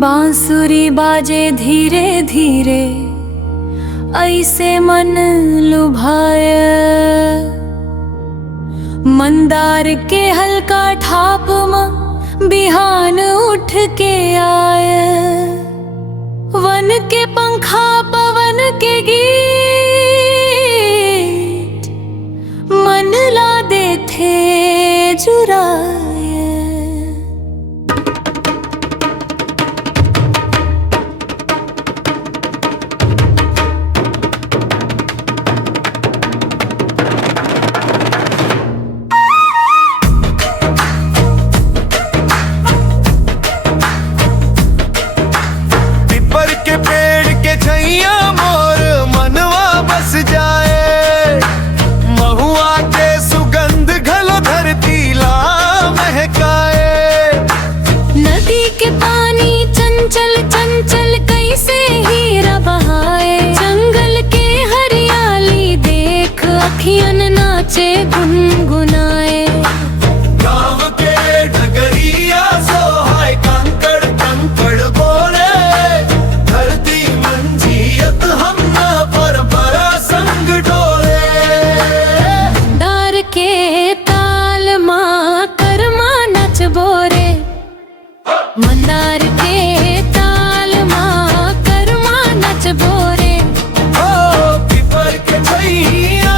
बांसुरी बाजे धीरे धीरे ऐसे मन लुभाए, मंदार के हल्का ठाप में बिहान उठ के आए। वन के पंखा पवन के गीत मन ला दे थे जुराए। अखियन नाचे गुनगुनाए, गाँव के डगरिया सोहाय कंकड़ कंकड़ बोले। धरती मंजियत हम ना पर बड़ा संग डोले। डार के ताल माँ करमा नच बोरे, मंदार के ताल माँ करमा नच बोरे। ओ पीपर के छैया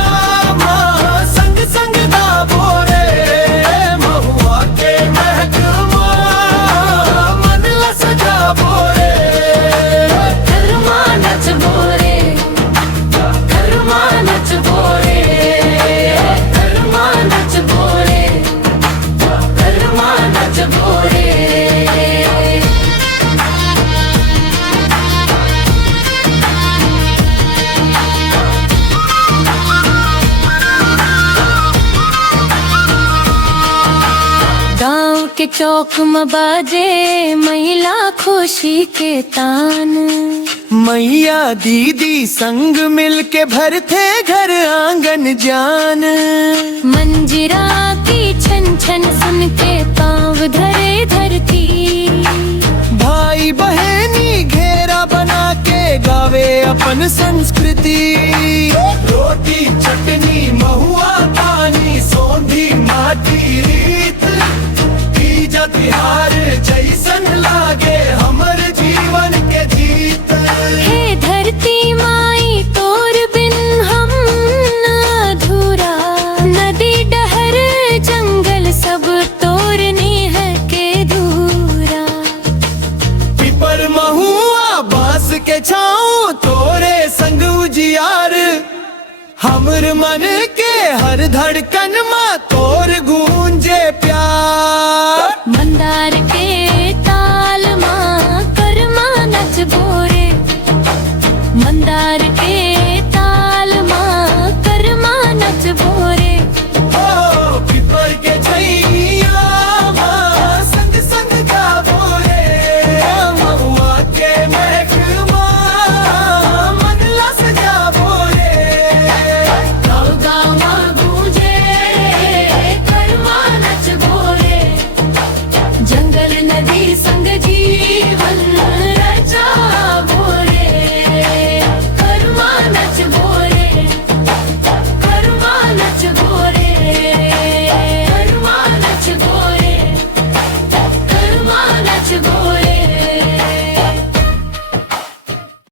के चौक में बाजे महिला खुशी के तान। मैया दीदी संग मिलके भरते घर आंगन जान। मंजिरा की छन छन सुन के पाँव धरे धरती। भाई बहनी घेरा बना के गावे अपन संस्कृति। रोटी चटनी महुआ पानी सोंधी माटी रीत। तिहार जैसन लागे हमर जीवन के जीत। हे धरती माई तोर बिन हम अधूरा। नदी डहर जंगल सब तोरनी है के दूरा। पीपर महुआ बांस के छाँव तोरे संग उजियार। हमर मन के हर धड़कन में तोर गूंजे प्यार। मंदार के ताल माँ करमा नच बोरे, मंदार के ताल माँ करमा नच बोरे। ओ पीपर के छैया माँ संग संग गा बोरे। महुआ के महकमा मन ला सजा बोरे। गाँव गाँव माँ गूंजे करमा नच बोरे। जंगल नदी संग जी